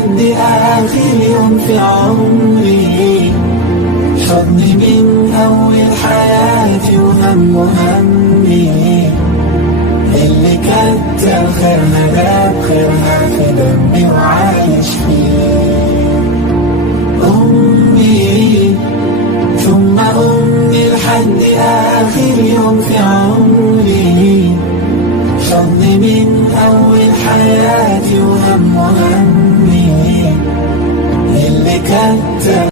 لحد آخر يوم في عمري، حضني من أول حياتي وهم همي، اللي كتر خيرها جاب خيرها في دمي وعايش فيه. أمي ثم أمي لحد